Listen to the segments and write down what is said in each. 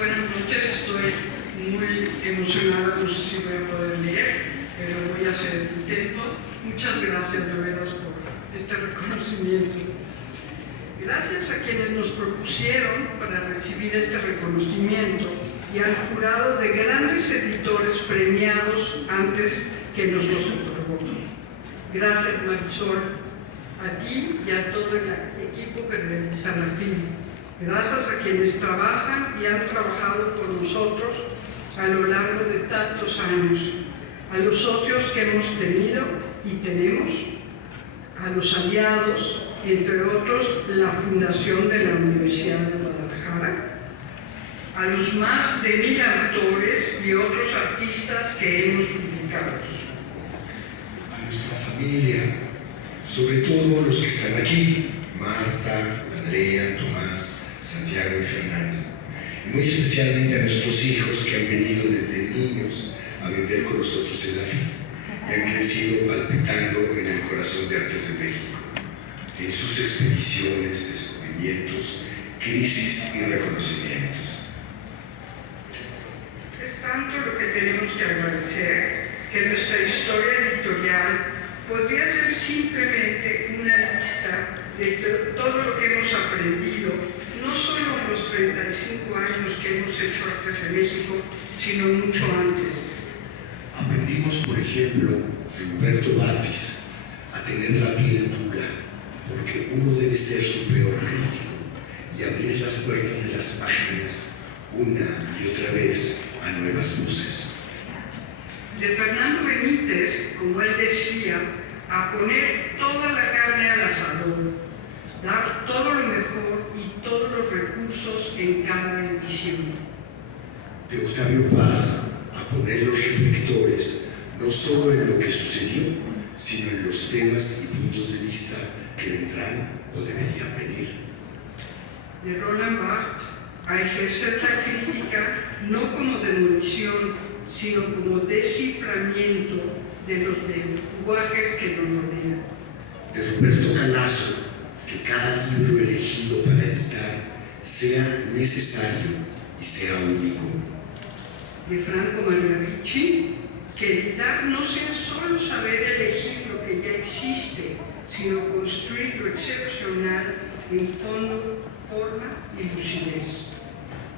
Buenas noches, estoy muy emocionada, no sé si voy a poder leer, pero voy a hacer el intento. Muchas gracias de veras por este reconocimiento. Gracias a quienes nos propusieron para recibir este reconocimiento y al jurado de grandes editores premiados antes que nos los otorgó. Gracias, Marisol, a ti y a todo el equipo que realiza la FIL. Gracias a quienes trabajan y han trabajado con nosotros a lo largo de tantos años, a los socios que hemos tenido y tenemos, a los aliados, entre otros la Fundación de la Universidad de Guadalajara, a los más de 1000 autores y otros artistas que hemos publicado. A nuestra familia, sobre todo los que están aquí, Marta, Andrea, Tomás, Santiago y Fernando, y muy especialmente a nuestros hijos que han venido desde niños a vender con nosotros en la FIL y han crecido palpitando en el corazón de Artes de México, en sus expediciones, descubrimientos, crisis y reconocimientos. Es tanto lo que tenemos que agradecer que nuestra historia editorial podría ser simplemente una lista de todo lo que hemos aprendido, no solo en los 35 años que hemos hecho Artes de México, sino mucho antes. Aprendimos, por ejemplo, de Huberto Batis a tener la piel dura, porque uno debe ser su peor crítico y abrir las puertas de las páginas una y otra vez a nuevas voces. De Fernando Benítez, como él decía, a poner toda la carne al asador, dar todo lo mejor y todos los recursos en cada edición. De Octavio Paz, a poner los reflectores no solo en lo que sucedió, sino en los temas y puntos de vista que vendrán o deberían venir. De Roland Barthes, a ejercer la crítica no como demolición, sino como desciframiento de los lenguajes que nos rodean. De Roberto Calazo, que cada libro elegido para editar sea necesario y sea único. De Franco Maria Ricci, que editar no sea solo saber elegir lo que ya existe, sino construir lo excepcional en fondo, forma y lucidez.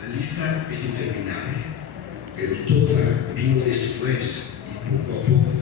La lista es interminable, pero toda vino después y poco a poco,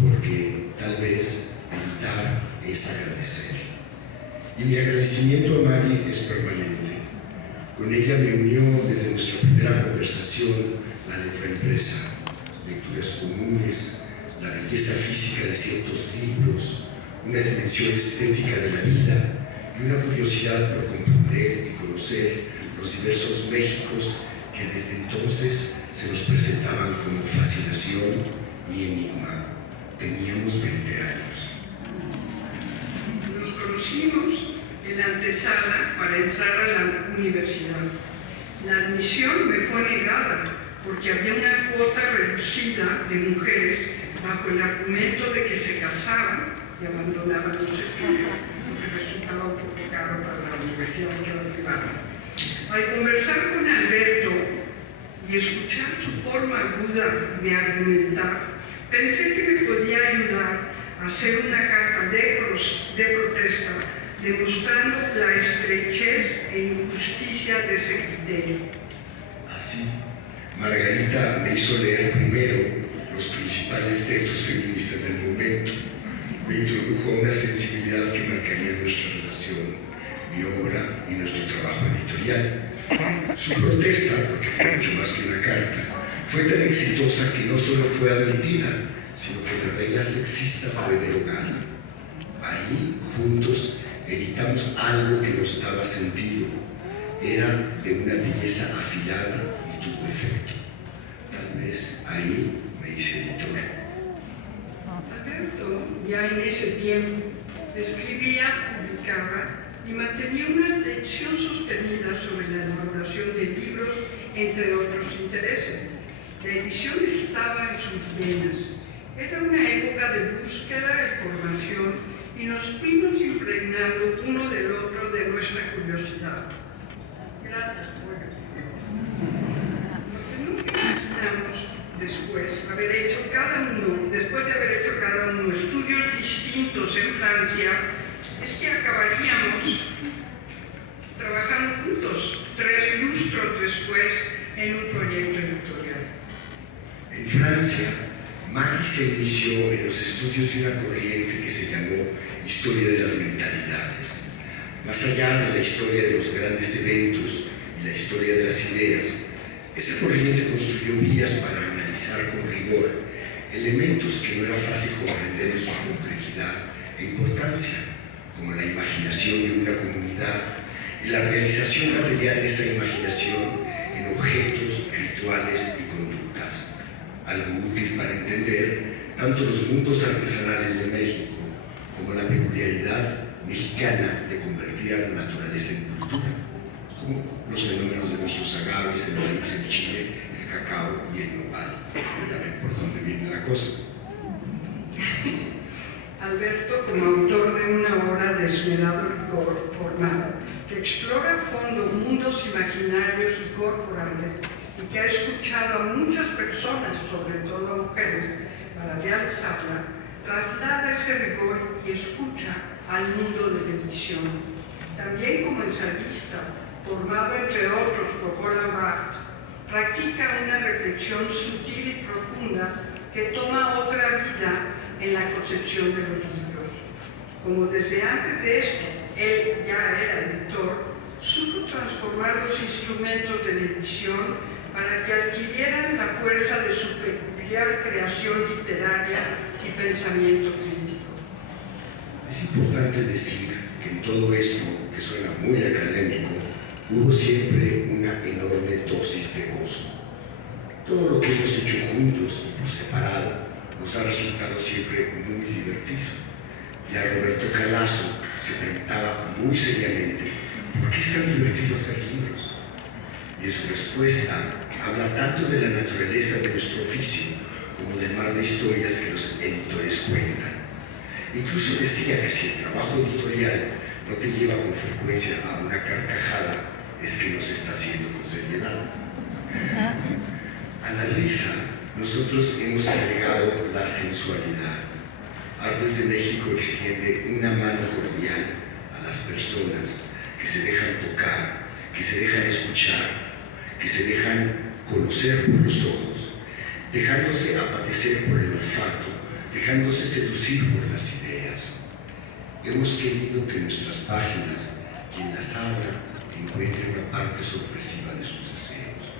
porque tal vez editar es agradecer. Y mi agradecimiento a Mari es permanente. Con ella me unió desde nuestra primera conversación la letra impresa, lecturas comunes, la belleza física de ciertos libros, una dimensión estética de la vida y una curiosidad por comprender y conocer los diversos Méxicos que desde entonces se nos presentaban como fascinación y enigma. Teníamos 20 años. Nos conocimos en la antesala para entrar a la universidad. La admisión me fue negada porque había una cuota reducida de mujeres bajo el argumento de que se casaban y abandonaban los estudios, lo que resultaba un poco caro para la universidad que era privada. Al conversar con Alberto y escuchar su forma aguda de argumentar, pensé que me podía ayudar a hacer una carta de protesta demostrando la estrechez e injusticia de ese criterio. Así, Margarita me hizo leer primero los principales textos feministas del momento, me introdujo a una sensibilidad que marcaría nuestra relación, mi obra y nuestro trabajo editorial. Su protesta, porque fue mucho más que una carta, fue tan exitosa que no solo fue admitida, sino que la regla sexista fue derogada. Ahí, juntos, editamos algo que nos daba sentido. Era de una belleza afilada y tuvo efecto. Tal vez ahí me hice editor. Alberto, ya en ese tiempo, escribía, publicaba y mantenía una atención sostenida sobre la elaboración de libros, entre otros intereses. La edición estaba en sus venas. Era una época de búsqueda y formación y nos fuimos impregnando uno del otro de nuestra curiosidad. Gracias, Olga. distintos en Francia, es que acabaríamos trabajando juntos 3 lustros después en un proyecto editorial. En Francia, Maggie se inició en los estudios de una corriente que se llamó Historia de las Mentalidades. Más allá de la historia de los grandes eventos y la historia de las ideas, esa corriente construyó vías para analizar con rigor elementos que no era fácil comprender en su complejidad e importancia, como la imaginación de una comunidad y la realización material de esa imaginación en objetos, rituales y conductas, algo útil para entender tanto los mundos artesanales de México como la peculiaridad mexicana de convertir a la naturaleza en cultura, como los fenómenos de nuestros agaves, el maíz, el chile, el cacao y el nopal. Ya ven por dónde viene la cosa. Alberto, como autor de una obra de esmerado rigor formal, que explora a fondo mundos imaginarios y corporales y que ha escuchado a muchas personas, sobre todo a mujeres, para realizarla, traslada ese rigor y escucha al mundo de la edición. También como ensayista, formado entre otros por Roland Barthes, practica una reflexión sutil y profunda que toma otra vida en la concepción de los libros. Como desde antes de esto, él ya era editor, supo transformar los instrumentos de la edición para que adquirieran la fuerza de su peculiar creación literaria y pensamiento crítico. Es importante decir que en todo esto, que suena muy académico, hubo siempre una enorme dosis de gozo. Todo lo que hemos hecho juntos y por separado nos ha resultado siempre muy divertido. Y a Roberto Calazo se preguntaba muy seriamente ¿por qué es tan divertido hacer libros? Y en su respuesta habla tanto de la naturaleza de nuestro oficio como del mar de historias que los editores cuentan. Incluso decía que si el trabajo editorial no te lleva con frecuencia a una carcajada, es que no se está haciendo con seriedad. A la risa, nosotros hemos agregado la sensualidad. Artes de México extiende una mano cordial a las personas que se dejan tocar, que se dejan escuchar, que se dejan conocer por los ojos, dejándose apatecer por el olfato, dejándose seducir por las ideas. Hemos querido que nuestras páginas, quien las abra, encuentre una parte sorpresiva de sus deseos.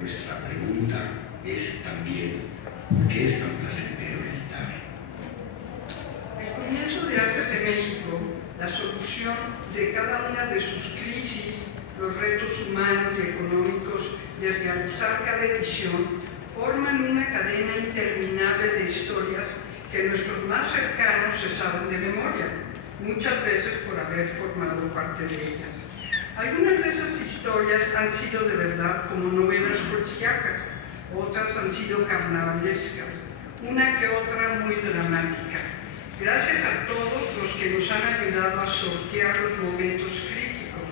Nuestra pregunta es también, ¿por qué es tan placentero editar? El comienzo de Artes de México, la solución de cada una de sus crisis, los retos humanos y económicos de realizar cada edición, forman una cadena interminable de historias que nuestros más cercanos se saben de memoria, muchas veces por haber formado parte de ellas. Algunas de esas historias han sido de verdad como novelas policíacas, otras han sido carnavalescas, una que otra muy dramática. Gracias a todos los que nos han ayudado a sortear los momentos críticos,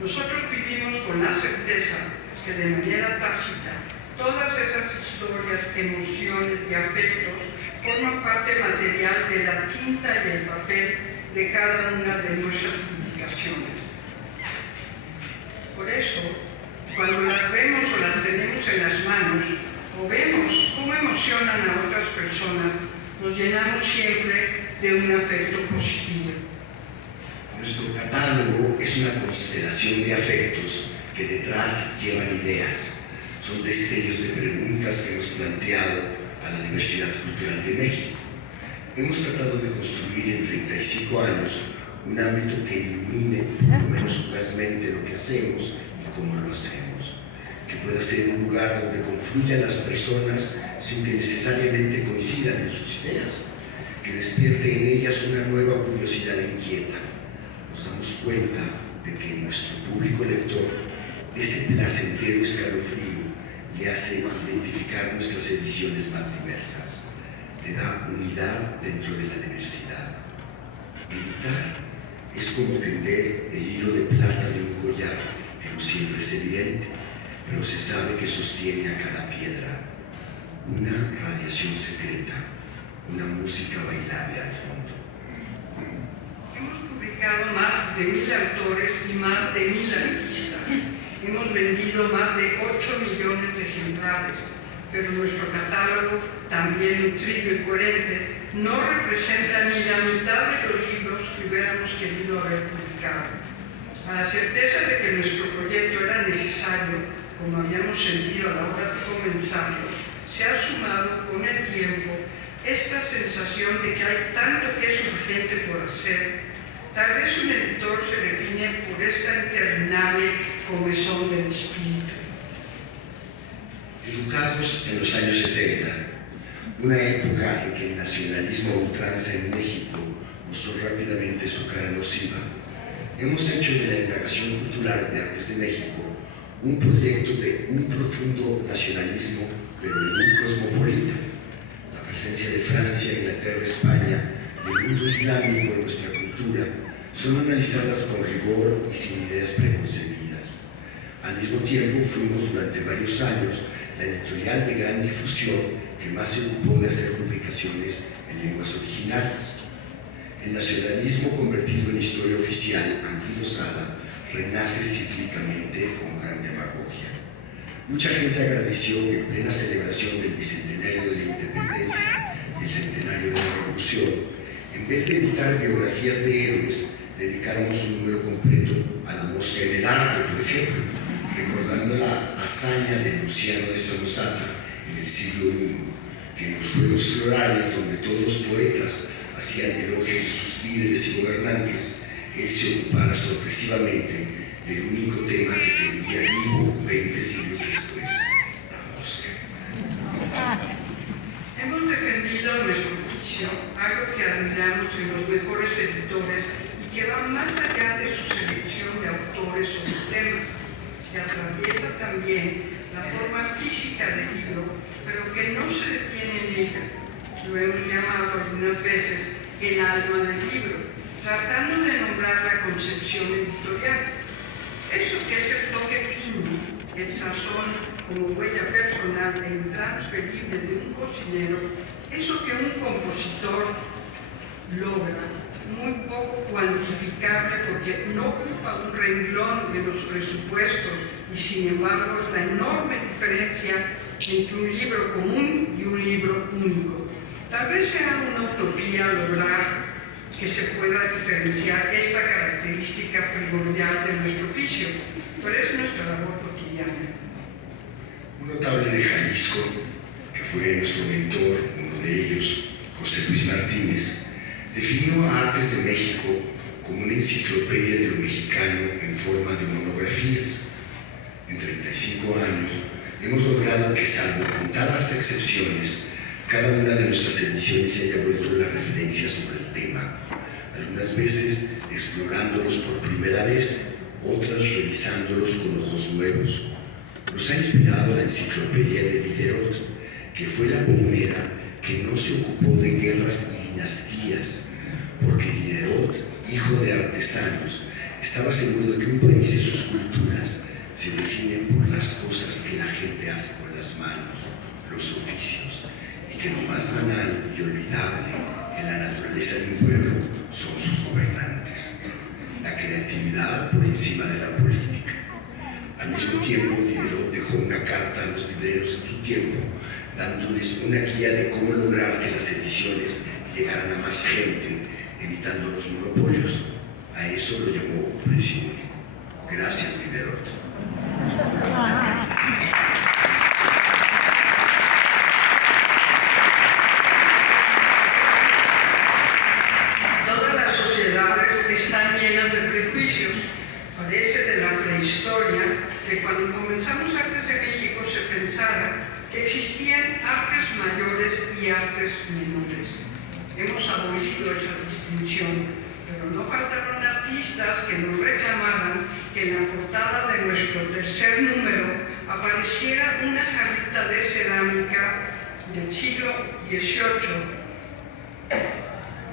nosotros vivimos con la certeza que de manera tácita todas esas historias, emociones y afectos forman parte material de la tinta y el papel de cada una de nuestras publicaciones. Por eso, cuando las vemos o las tenemos en las manos, o vemos cómo emocionan a otras personas, nos llenamos siempre de un afecto positivo. Nuestro catálogo es una constelación de afectos que detrás llevan ideas. Son destellos de preguntas que hemos planteado a la diversidad cultural de México. Hemos tratado de construir en 35 años un ámbito que ilumine, por lo menos fugazmente, lo que hacemos y cómo lo hacemos. Que pueda ser un lugar donde confluyan las personas sin que necesariamente coincidan en sus ideas. Que despierte en ellas una nueva curiosidad inquieta. Nos damos cuenta de que nuestro público lector, ese placentero escalofrío le hace identificar nuestras ediciones más diversas. Le da unidad dentro de la diversidad. Editar es como tender el hilo de plata de un collar, que no siempre es evidente, pero se sabe que sostiene a cada piedra una radiación secreta, una música bailable al fondo. hemos publicado más de 1000 autores y más de 1000 artistas. Hemos vendido más de 8 millones de ejemplares, pero nuestro catálogo, también nutrido y coherente, no representa ni la mitad de los libros que hubiéramos querido haber publicado. A la certeza de que nuestro proyecto era necesario, como habíamos sentido a la hora de comenzarlo, se ha sumado con el tiempo esta sensación de que hay tanto que es urgente por hacer. Tal vez un editor se define por esta interminable comezón del espíritu. Educados en los años 70, una época en que el nacionalismo a ultranza en México mostró rápidamente su cara nociva, hemos hecho de la Indagación Cultural de Artes de México un proyecto de un profundo nacionalismo, pero muy cosmopolita. La presencia de Francia, Inglaterra, España y el mundo islámico en nuestra cultura son analizadas con rigor y sin ideas preconcebidas. Al mismo tiempo, fuimos durante varios años la editorial de gran difusión que más se ocupó de hacer publicaciones en lenguas originales. El nacionalismo convertido en historia oficial anquilosada renace cíclicamente como gran demagogia. Mucha gente agradeció que en plena celebración del bicentenario de la independencia y el centenario de la revolución, en vez de editar biografías de héroes, dedicáramos un número completo a la mosca en el arte, por ejemplo, recordando la hazaña de Luciano de Samosata en el siglo I, que en los Juegos Florales, donde todos los poetas hacían elogios de sus líderes y gobernantes, él se ocupara sorpresivamente del único tema que seguiría vivo 20 siglos después, la mosca. Hemos defendido nuestro oficio, algo que admiramos en los mejores editores y que va más allá de su selección de autores o de temas, que atraviesa también la forma física del libro, pero que no se detiene en ella. Lo hemos llamado algunas veces el alma del libro, tratando de nombrar la concepción editorial. Eso que es el toque fino, el sazón como huella personal e intransferible de un cocinero, eso que un compositor logra, muy poco cuantificable porque no ocupa un renglón de los presupuestos y sin embargo es la enorme diferencia entre un libro común y un libro único. Tal vez sea una utopía lograr que se pueda diferenciar esta característica primordial de nuestro oficio, pero es nuestra labor cotidiana. Un notable de Jalisco, que fue nuestro mentor, uno de ellos, José Luis Martínez, definió a Artes de México como una enciclopedia de lo mexicano en forma de monografías. En 35 años hemos logrado que, salvo contadas excepciones, cada una de nuestras ediciones se haya vuelto la referencia sobre el tema, algunas veces explorándolos por primera vez, otras revisándolos con ojos nuevos. Nos ha inspirado la enciclopedia de Diderot, que fue la primera que no se ocupó de guerras y dinastías, porque Diderot, hijo de artesanos, estaba seguro de que un país y sus culturas se definen por las cosas que la gente hace con las manos, los oficios, y que lo más banal y olvidable en la naturaleza de un pueblo son sus gobernantes. La creatividad por encima de la política. Al mismo tiempo, Diderot dejó una carta a los libreros en su tiempo, dándoles una guía de cómo lograr que las ediciones llegaran a más gente, evitando los monopolios. A eso lo llamó precio único. Gracias, Diderot. Todas las sociedades están llenas de prejuicios. Parece de la prehistoria que cuando comenzamos Artes de México se pensara que existían artes mayores y artes menores. Hemos abolido esa distinción, pero no faltaron artistas que nos reclamaran que en la portada de nuestro tercer número apareciera una jarrita de cerámica del siglo XVIII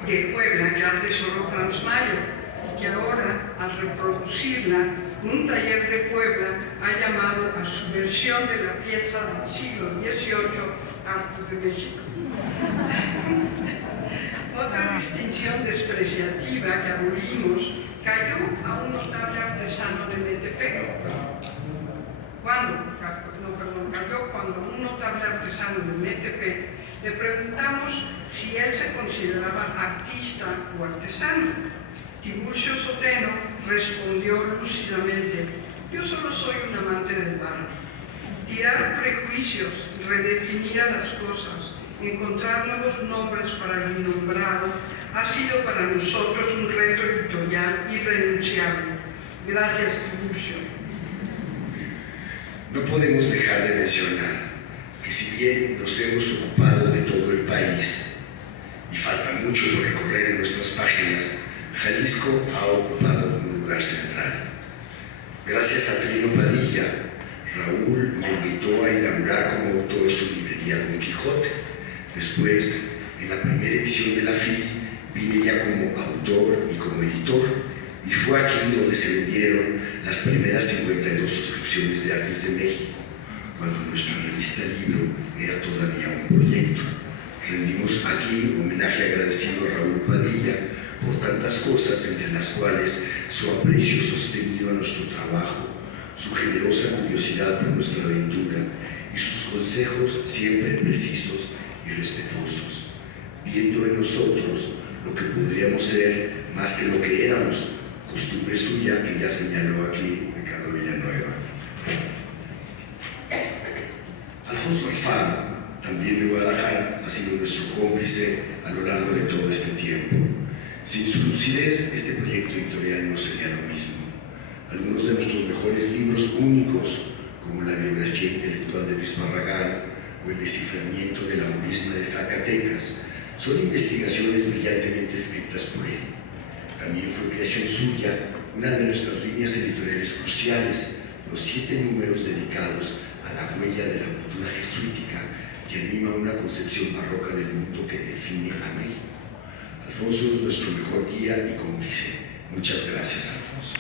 de Puebla que atesoró Franz Mayer, y que ahora, al reproducirla, un taller de Puebla ha llamado a su versión de la pieza del siglo XVIII Artes de México. Otra distinción despreciativa que abolimos cayó a un notable artesano de Metepec. Cayó cuando un notable artesano de Metepec le preguntamos si él se consideraba artista o artesano. Tiburcio Soteno respondió lúcidamente: yo solo soy un amante del barro. Tirar prejuicios, redefinir a las cosas, encontrar nuevos nombres para el innombrado ha sido para nosotros un reto editorial irrenunciable. Gracias, Tiburcio. No podemos dejar de mencionar que si bien nos hemos ocupado de todo el país y falta mucho por recorrer en nuestras páginas, Jalisco ha ocupado un lugar central. Gracias a Trino Padilla, Raúl me invitó a inaugurar como autor su librería Don Quijote. Después, en la primera edición de la FIL, vine ya como autor y como editor, y fue aquí donde se vendieron las primeras 52 suscripciones de Artes de México, cuando nuestra revista Libro era todavía un proyecto. Rendimos aquí homenaje agradecido a Raúl Padilla por tantas cosas, entre las cuales su aprecio sostenido a nuestro trabajo, su generosa curiosidad por nuestra aventura y sus consejos siempre precisos y respetuosos, viendo en nosotros lo que podríamos ser más que lo que éramos, costumbre suya que ya señaló aquí Ricardo Villanueva. Alfonso Alfaro, también de Guadalajara, ha sido nuestro cómplice a lo largo de todo este tiempo. Sin su lucidez, este proyecto editorial no sería lo mismo. Algunos de nuestros mejores libros únicos, como la biografía intelectual de Luis Barragán o el desciframiento del amorismo de Zacatecas, son investigaciones brillantemente escritas por él. También fue creación suya una de nuestras líneas editoriales cruciales, los 7 números dedicados a la huella de la cultura jesuítica que anima una concepción barroca del mundo que define a México. Alfonso es nuestro mejor guía y cómplice. Muchas gracias, Alfonso.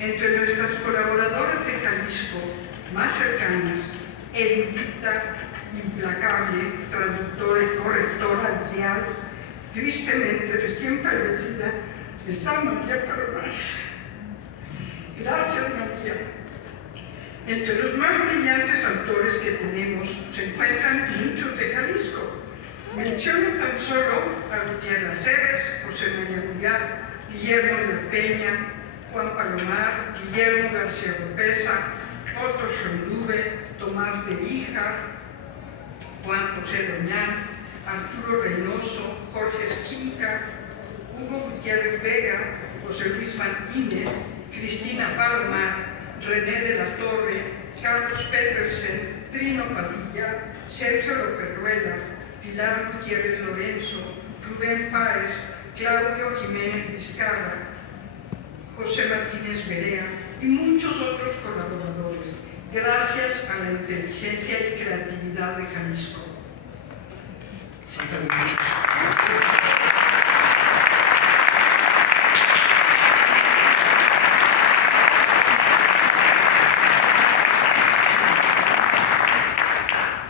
Entre nuestras colaboradoras de Jalisco más cercanas, erudita, implacable, traductora y correctora al dial, tristemente recién fallecida, está María Palomar. Gracias, María. Entre los más brillantes autores que tenemos se encuentran muchos de Jalisco. Menciono tan solo a Gutiérrez Aceves, José María Mullar, Guillermo de la Peña, Juan Palomar, Guillermo García Lopeza, Otto Schönluve, Tomás de Híjar, Juan José Doñán, Arturo Reynoso, Jorge Esquinca, Hugo Gutiérrez Vega, José Luis Martínez, Cristina Palomar, René de la Torre, Carlos Petersen, Trino Padilla, Sergio López Rueda, Pilar Gutiérrez Lorenzo, Rubén Páez, Claudio Jiménez Vizcarra, José Martínez Berea y muchos otros colaboradores, gracias a la inteligencia y creatividad de Jalisco. Faltan muchos.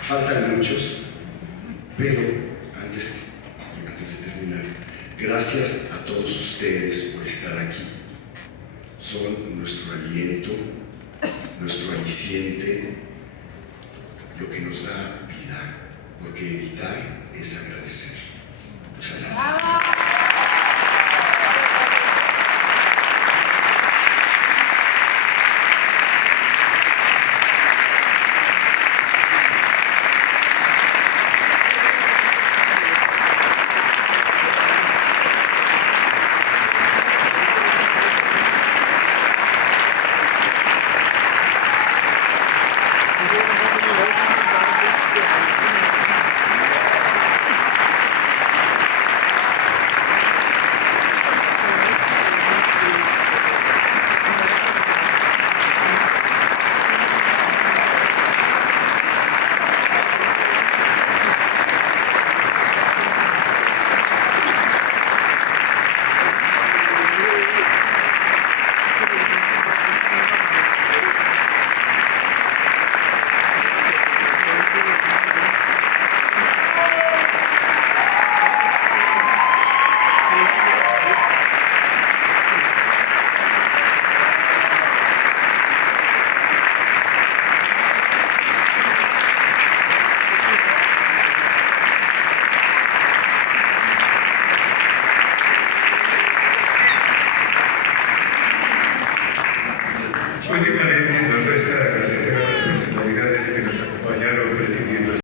Faltan muchos, pero antes de terminar, gracias a todos ustedes por estar aquí. Son nuestro aliento, nuestro aliciente, lo que nos da vida, porque editar es agradecer. Muchas gracias.